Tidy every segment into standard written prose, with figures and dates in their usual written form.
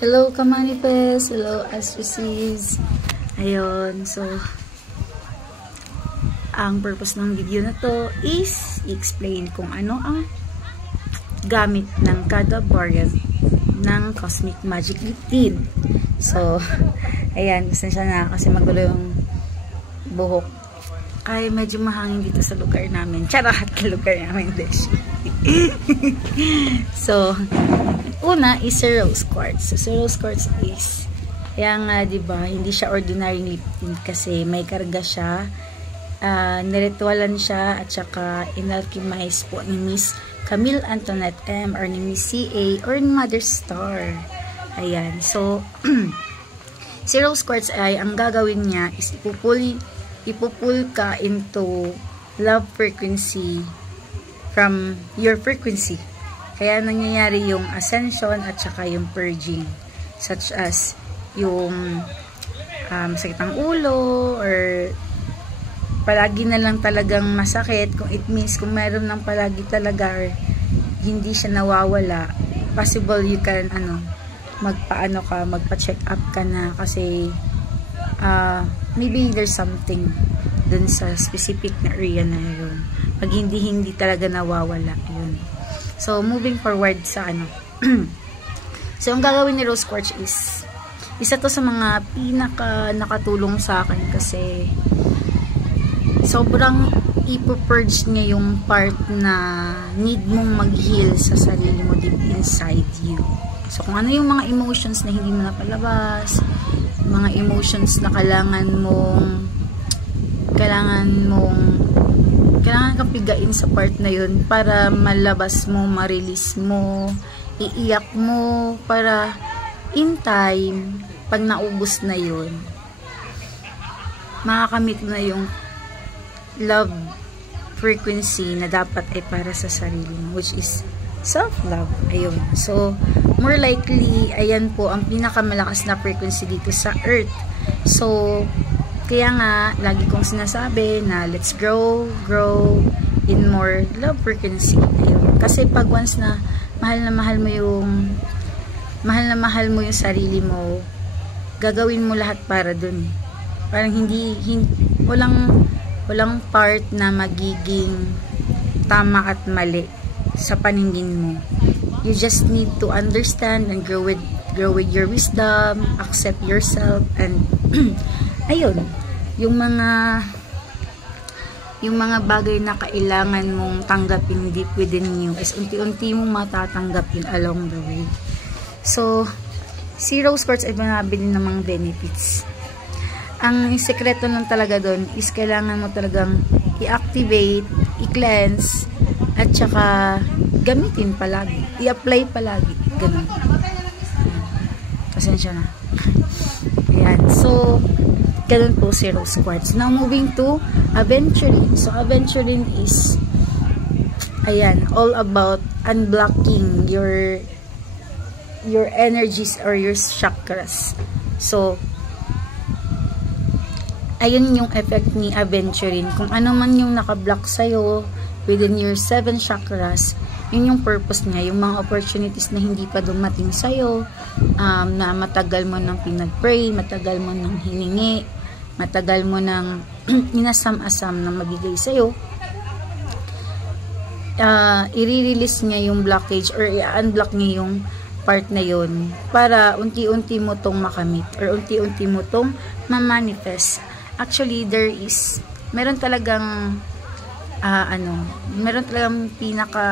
Hello Kamanifest, hello Astro-Seeds. Ayun, so ang purpose ng video na to is i-explain kung ano ang gamit ng kada variant ng Cosmic Magic Lip. So, ayan, pasensya na kasi magulo yung buhok. Ay, medyo mahangin dito sa lugar namin. Charat, lugar namin, Deshi. So, una is rose quartz. So, rose quartz is, kaya nga, diba, hindi siya ordinary lip tint kasi may karga siya. Niritualan siya at saka inalchemize po ni Miss Camille Antoinette M or ni Miss C.A. or ni Mother Star. Ayan. So, si rose quartz ay, ang gagawin niya is ipupul ka into love frequency from your frequency. Kaya nangyayari yung ascension at saka yung purging. Such as yung sakit ng ulo or palagi na lang talagang masakit. Kung it means kung meron ng palagi talaga or hindi siya nawawala, possible you can magpa-check up ka na kasi maybe there's something dun sa specific na area na yun. Pag hindi talaga nawawala yun. So, moving forward sa So, ang gagawin ni rose quartz is isa to sa mga pinaka nakatulong sa akin kasi sobrang ipupurge niya yung part na need mong mag-heal sa sarili mo deep inside you. So, kung ano yung mga emotions na hindi mo napalabas, mga emotions na kailangan kang pigain sa part na yun para malabas mo, ma-release mo, iiyak mo para in time, pag naubos na yun, makakamit na yung love frequency na dapat ay para sa sarili mo, which is self-love. Ayun. So, more likely, ayan po ang pinakamalakas na frequency dito sa Earth. So, kaya nga, lagi kong sinasabi na let's grow in more love frequency. Ayun. Kasi pag once na mahal mo yung sarili mo, gagawin mo lahat para dun. Parang walang part na magiging tama at mali sa paningin mo. You just need to understand and grow with your wisdom, accept yourself, and ayun, yung mga bagay na kailangan mong tanggapin deep within you is unti-unti mong matatanggapin along the way. So, si rose quartz ay manabili ng mga benefits. Ang sekreto lang talaga doon is kailangan mo talagang i-activate, i-cleanse, at saka gamitin palagi. I-apply palagi. Ganun. Pasensya na. Ayan. So, ganun po si rose quartz. Now, moving to aventurine. So, aventurine is ayan, all about unblocking your energies or your chakras. So, ayun yung effect ni aventurine. Kung ano man yung nakablock sa'yo within your 7 chakras, yun yung purpose niya. Yung mga opportunities na hindi pa dumating sa'yo, na matagal mo nang pinag-pray, matagal mo nang hiningi, matagal mo nang inasam-asam na mabigay sa'yo, i-release niya yung blockage or i-unblock niya yung part na yun para unti-unti mo tong makamit or unti-unti mo tong ma-manifest. Actually, meron talagang pinaka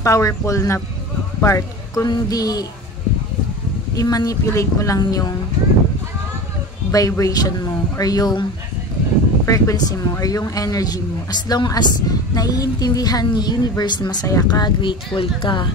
powerful na part kundi i-manipulate mo lang yung vibration mo or yung frequency mo or yung energy mo. As long as naiintindihan ni universe na masaya ka, grateful ka,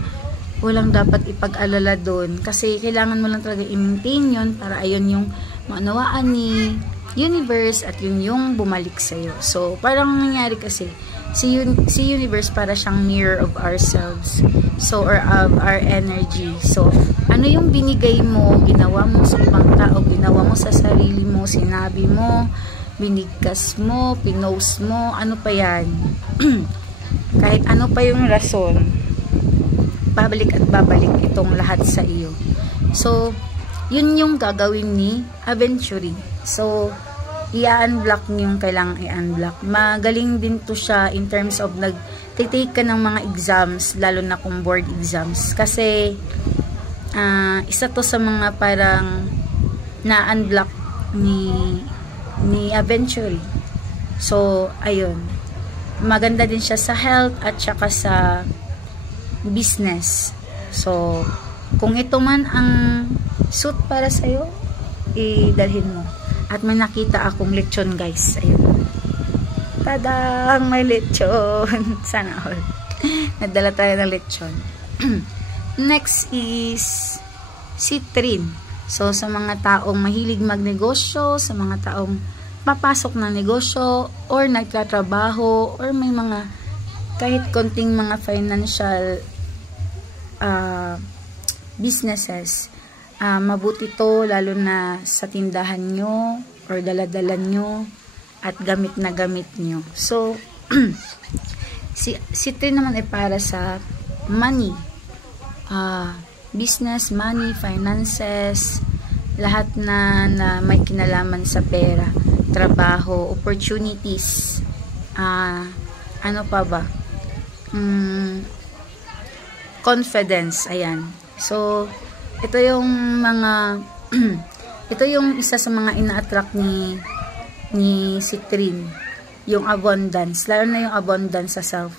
walang dapat ipag-alala doon kasi kailangan mo lang talaga i-maintain yun para ayun yung maunawaan ni universe at yun yung bumalik sa'yo. So, parang nangyari kasi si universe para siyang mirror of ourselves. So, or of our energy. So, ano yung binigay mo, ginawa mo sa ibang tao, ginawa mo sa sarili mo, sinabi mo, binigkas mo, pinost mo, ano pa yan? Kahit ano pa yung rason, babalik at babalik itong lahat sa iyo. So, yun yung gagawin ni Aventuring. So, i-unblock yung kailangang i-unblock. Magaling din to siya in terms of nag-take ka ng mga exams, lalo na kung board exams. Kasi, isa to sa mga parang na-unblock ni Aventuring. So, ayun. Maganda din siya sa health at saka sa business. So, kung ito man ang suit para sa'yo, idalhin mo. At may nakita akong lechon, guys. Ayun. Tadang! May lechon! Sana all. Nadala tayo ng lechon. Next is citrine. So, sa mga taong mahilig magnegosyo, sa mga taong papasok ng negosyo, or nagtatrabaho, or may mga kahit konting mga financial businesses, mabuti to lalo na sa tindahan nyo or daladala nyo at gamit na gamit nyo. So, citrine naman ay para sa money, business, money, finances, lahat na may kinalaman sa pera, trabaho, opportunities, ano pa ba? Confidence, ayan. So, ito yung mga ito yung isa sa mga ina-attract ni citrine, yung abundance, lalo na yung abundance sa self.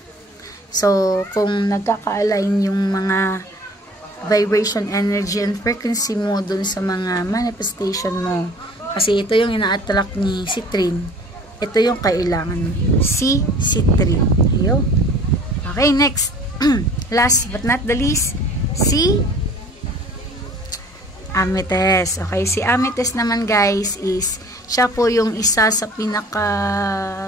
So, kung nagkaka-align yung mga vibration, energy, and frequency mo dun sa mga manifestation mo, kasi ito yung ina-attract ni citrine, ito yung kailangan mo, si citrine. Ayun. Okay, next. Last but not the least, si amethyst. Okay, si amethyst naman, guys, is siya po yung isa sa pinaka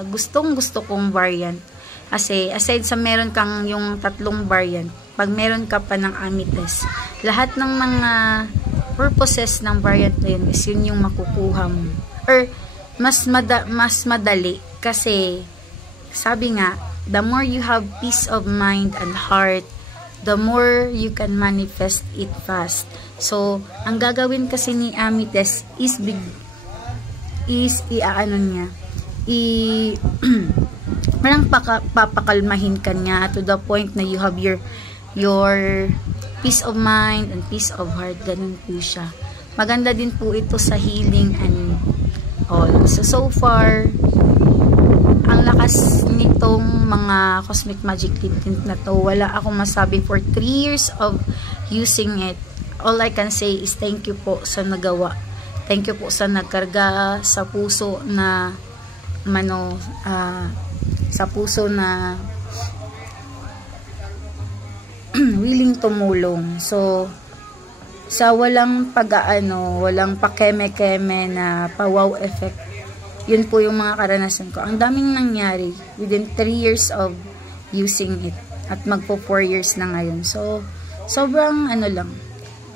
gustong-gusto kong variant. Kasi aside sa meron kang yung tatlong variant, pag meron ka pa ng amethyst, lahat ng mga purposes ng variant na yun is yun yung makukuha mo. Or mas madali kasi sabi nga, the more you have peace of mind and heart, the more you can manifest it fast. So, ang gagawin kasi ni amethyst is parang papakalmahin ka niya to the point na you have your peace of mind and peace of heart. Ganun po siya. Maganda din po ito sa healing and all. So far, ang lakas nitong mga cosmic magic lip tint na to, wala akong masabi for 3 years of using it. All I can say is thank you po sa nagawa. Thank you po sa nagkarga sa puso na willing tumulong. So, sa walang walang pakeme-keme na pa-wow effect, yun po yung mga karanasan ko. Ang daming nangyari within 3 years of using it. At magpo 4 years na ngayon. So, sobrang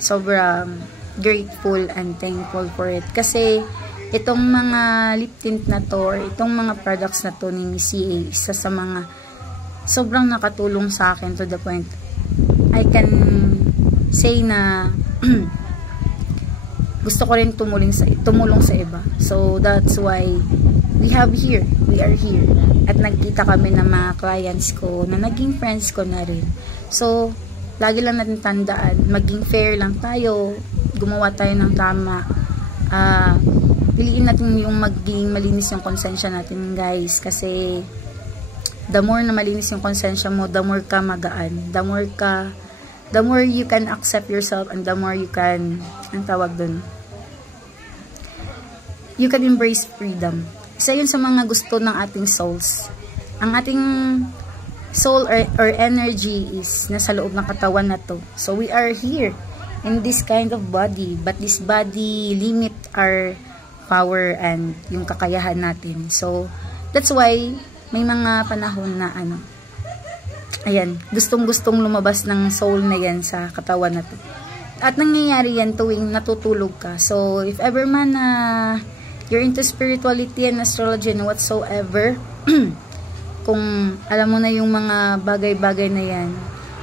sobrang grateful and thankful for it. Kasi, itong mga lip tint na to, or itong mga products na to ni Miss CA, isa sa mga sobrang nakatulong sa akin to the point I can say na gusto ko rin tumulong sa iba. So, that's why we are here. At nagkita kami ng mga clients ko na naging friends ko na rin. So, lagi lang natin tandaan, maging fair lang tayo, gumawa tayo ng tama. Piliin natin yung maging malinis yung konsensya natin, guys. Kasi, the more na malinis yung konsensya mo, the more ka magaan. The more you can accept yourself and the more you can, ang tawag dun, you can embrace freedom. Isa yun sa mga gusto ng ating souls. Ang ating soul or energy is nasa loob ng katawan na to. So, we are here in this kind of body. But this body limit our power and yung kakayahan natin. So, that's why may mga panahon na ayan, gustong-gustong lumabas ng soul na yan sa katawan na to. At nangyayari yan tuwing natutulog ka. So, if ever man you're into spirituality and astrology and whatsoever, kung alam mo na yung mga bagay-bagay na yan,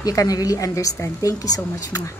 you can really understand. Thank you so much, Ma.